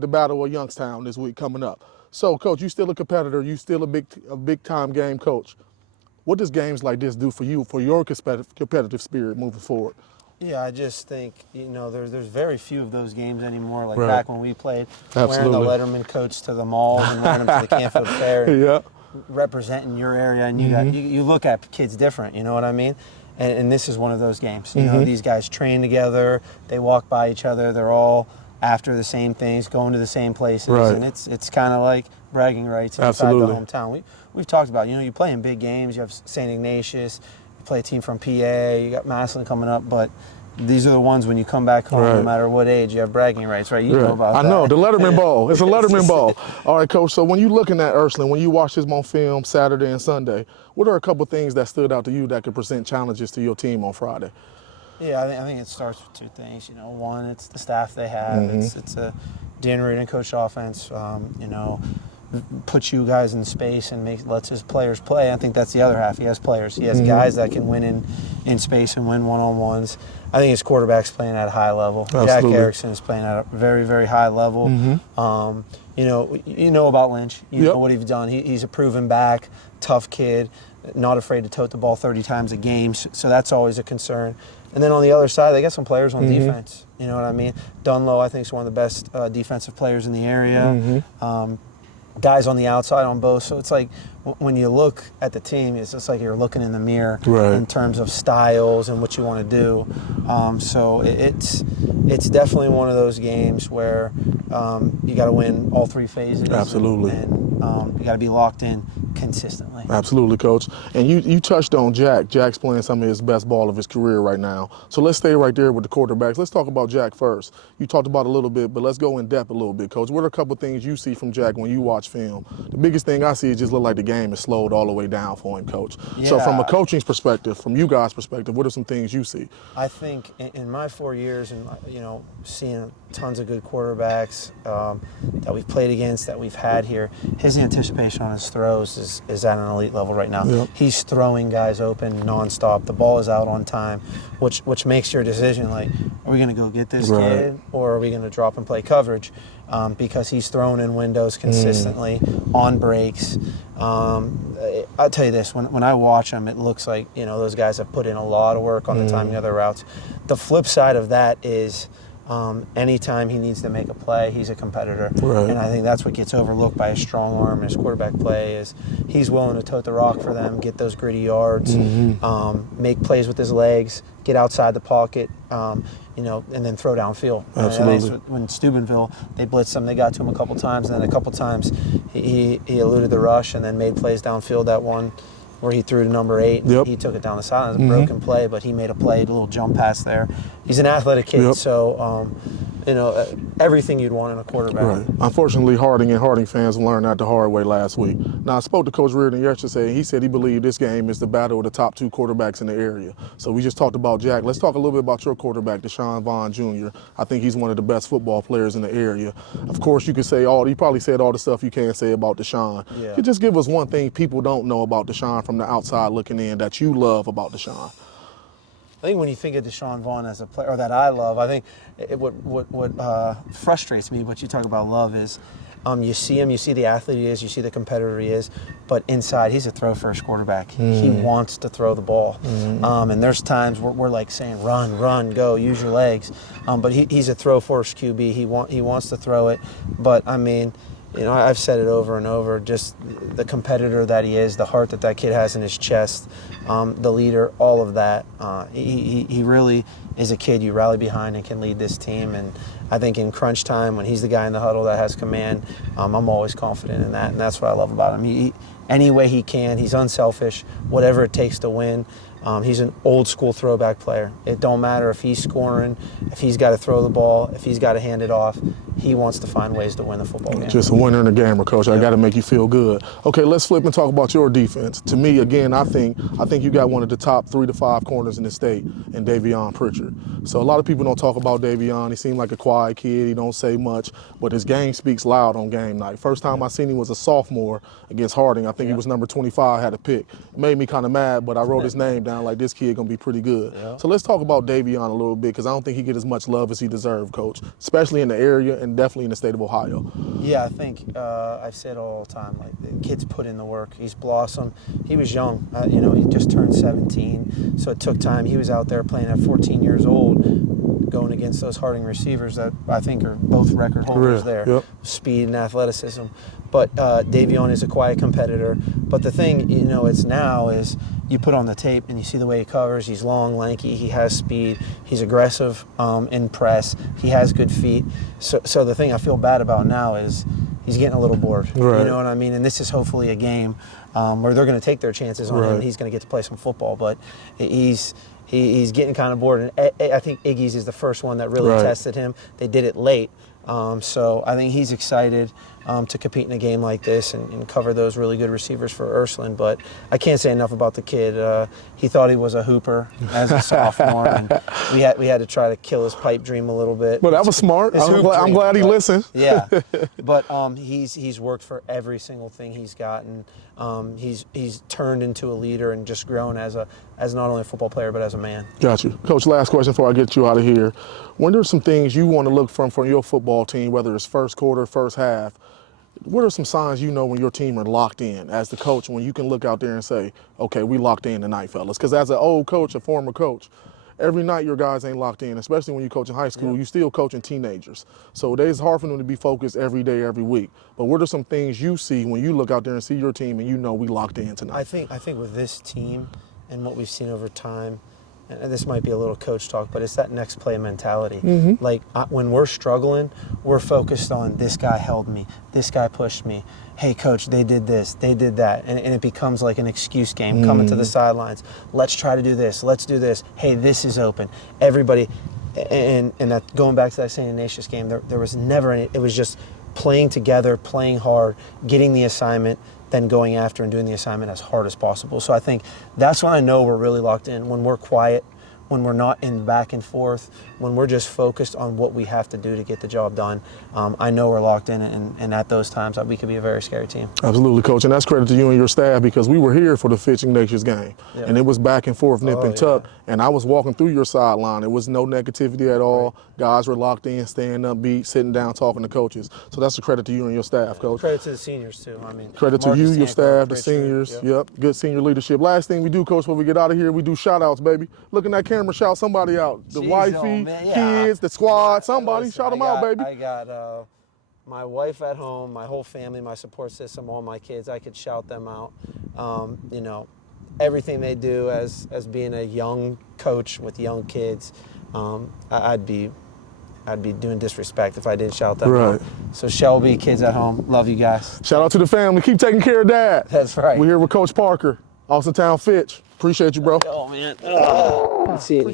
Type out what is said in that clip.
The Battle of Youngstown this week coming up. So, Coach, you still a competitor. You still a big-time game coach. What does games like this do for you, for your competitive spirit moving forward? Yeah, I just think, there's very few of those games anymore. Like Right. back when we played, Absolutely. wearing the Letterman coats to the malls and wearing them to the Canfield Fair, and Yeah. representing your area. And you look at kids different, you know what I mean? And this is one of those games. You know, these guys train together, they walk by each other, they're all after the same things, going to the same places, Right. and it's kind of like bragging rights inside Absolutely. the hometown. We've talked about, you play in big games, you have St. Ignatius, you play a team from PA, you got Massillon coming up, but these are the ones when you come back home, Right. no matter what age, you have bragging rights, right? You know about that. I know, the Letterman Bowl. It's a Letterman Bowl. All right, Coach, so when you're looking at Ursuline, when you watch him on film Saturday and Sunday, what are a couple things that stood out to you that could present challenges to your team on Friday? Yeah, I think it starts with two things. One, it's the staff they have. It's a Dan Reardon coached offense. Puts you guys in space and lets his players play. I think that's the other half. He has players. He has guys that can win in space and win one-on-ones. I think his quarterback's playing at a high level. Absolutely. Jack Erickson is playing at a very, very high level. You know about Lynch. You know what he's done. He's a proven back, tough kid, not afraid to tote the ball 30 times a game. So that's always a concern. And then on the other side, they got some players on defense. You know what I mean? Dunlow, I think, is one of the best defensive players in the area. Guys on the outside on both. So it's like when you look at the team, it's just like you're looking in the mirror in terms of styles and what you want to do. So it's definitely one of those games where you got to win all three phases. Absolutely. And you got to be locked in consistently. Absolutely, Coach. And you touched on Jack. Jack's playing some of his best ball of his career right now. So let's stay right there with the quarterbacks. Let's talk about Jack first. You talked about it a little bit, but let's go in depth a little bit, Coach. What are a couple things you see from Jack when you watch film? The biggest thing I see is just look like the game is slowed all the way down for him, Coach. Yeah. So from a coaching perspective, from you guys' perspective, what are some things you see? I think in my 4 years and, seeing tons of good quarterbacks that we've played against, that we've had here, his anticipation on his throws is at an elite level right now. Yep. He's throwing guys open nonstop. The ball is out on time, which makes your decision like, are we going to go get this kid or are we going to drop and play coverage? Because he's thrown in windows consistently on breaks. I'll tell you this, when I watch him, it looks like, those guys have put in a lot of work on the timing of their routes. The flip side of that is anytime he needs to make a play, he's a competitor. Right. And I think that's what gets overlooked by his strong arm and his quarterback play is he's willing to tote the rock for them, get those gritty yards, make plays with his legs, get outside the pocket, and then throw downfield. Absolutely. When Steubenville, they blitzed him, they got to him a couple times, and then a couple times he eluded the rush and then made plays downfield. That one where he threw to number 8, and he took it down the sideline. It was a broken play, but he made a play, a little jump pass there. He's an athletic kid, so everything you'd want in a quarterback. Right. Unfortunately, Harding and Harding fans learned that the hard way last week. Now, I spoke to Coach Reardon yesterday, and he said he believed this game is the battle of the top 2 quarterbacks in the area. So we just talked about Jack. Let's talk a little bit about your quarterback, Deshaun Vaughn Jr. I think he's one of the best football players in the area. Of course, you could say you probably said all the stuff you can't say about Deshaun. Yeah. Could you just give us one thing people don't know about Deshaun from the outside looking in that you love about Deshaun? I think when you think of Deshaun Vaughn as a player, or that I love, I think what frustrates me, what you talk about love is you see him, you see the athlete he is, you see the competitor he is, but inside he's a throw-first quarterback. He wants to throw the ball. And there's times where we're like saying, run, go, use your legs. But he's a throw-first QB. He wants to throw it. But, I mean, I've said it over and over, just the competitor that he is, the heart that kid has in his chest, the leader, all of that. He really is a kid you rally behind and can lead this team. And I think in crunch time, when he's the guy in the huddle that has command, I'm always confident in that. And that's what I love about him. Any way he can, he's unselfish, whatever it takes to win. He's an old school throwback player. It don't matter if he's scoring, if he's got to throw the ball, if he's got to hand it off. He wants to find ways to win the football game. Just a winner and a gamer, Coach. I got to make you feel good. Okay, let's flip and talk about your defense. To me, again, I think you got one of the top 3 to 5 corners in the state in Davion Pritchard. So a lot of people don't talk about Davion. He seemed like a quiet kid. He don't say much, but his game speaks loud on game night. First time I seen him was a sophomore against Harding. I think he was number 25, had a pick. It made me kind of mad, but I wrote his name down like this kid gonna be pretty good. So let's talk about Davion a little bit because I don't think he get as much love as he deserves, Coach, especially in the area and and definitely in the state of Ohio. Yeah, I think I say it all the time. Like, the kid's put in the work. He's blossomed. He was young. You know, he just turned 17, so it took time. He was out there playing at 14 years old, going against those Harding receivers that I think are both record holders there. Yep. Speed and athleticism. But Davion is a quiet competitor. But the thing, you know, it's now is you put on the tape and you see the way he covers. He's long, lanky. He has speed. He's aggressive in press. He has good feet. So the thing I feel bad about now is he's getting a little bored. Right. You know what I mean? And this is hopefully a game where they're going to take their chances on him. And he's going to get to play some football. But he's getting kind of bored. And I think Iggy's is the first one that really tested him. They did it late. So I think he's excited to compete in a game like this and cover those really good receivers for Ursuline. But I can't say enough about the kid. He thought he was a hooper as a sophomore, and we had to try to kill his pipe dream a little bit. But that was smart. I'm glad he listened. Yeah, but he's worked for every single thing he's gotten. He's turned into a leader and just grown as not only a football player but as a man. Got you. Coach, last question before I get you out of here. When there's some things you want to look from your football team, whether it's first quarter, first half, what are some signs you know when your team are locked in as the coach, when you can look out there and say, okay, we locked in tonight, fellas? Because as an old coach, a former coach, every night your guys ain't locked in, especially when you coach in high school. You still coaching teenagers. So it's hard for them to be focused every day, every week. But what are some things you see when you look out there and see your team and you know we locked in tonight? I think with this team and what we've seen over time, and this might be a little coach talk, but it's that next play mentality. Like when we're struggling, we're focused on this guy held me, this guy pushed me. Hey, coach, they did this, they did that. And it becomes like an excuse game coming to the sidelines. Let's try to do this. Let's do this. Hey, this is open. Everybody, and that going back to that St. Ignatius game, there was never any, it was just playing together, playing hard, getting the assignment, then going after and doing the assignment as hard as possible. So I think that's when I know we're really locked in, when we're quiet, when we're not in back and forth, when we're just focused on what we have to do to get the job done. I know we're locked in, and at those times we could be a very scary team. Absolutely, Coach, and that's credit to you and your staff, because we were here for the FITCH Ignatius game, and it was back and forth, nip and tuck, and I was walking through your sideline. It was no negativity at all. Guys were locked in, staying upbeat, sitting down, talking to coaches. So that's a credit to you and your staff, Coach. Credit to the seniors, too. I mean, credit to you, your staff, the seniors. Yep, good senior leadership. Last thing we do, Coach, before we get out of here, we do shout-outs, baby. Look in that camera, shout somebody out. The wifey, kids, the squad, somebody, shout them out, baby. I got my wife at home, my whole family, my support system, all my kids. I could shout them out. You know, everything they do as being a young coach with young kids, I'd be doing disrespect if I didn't shout them out. So Shelby, kids at home, love you guys. Shout out to the family. Keep taking care of Dad. That's right. We're here with Coach Parker, Austintown FITCH. Appreciate you, bro. Oh, man. Let's see it.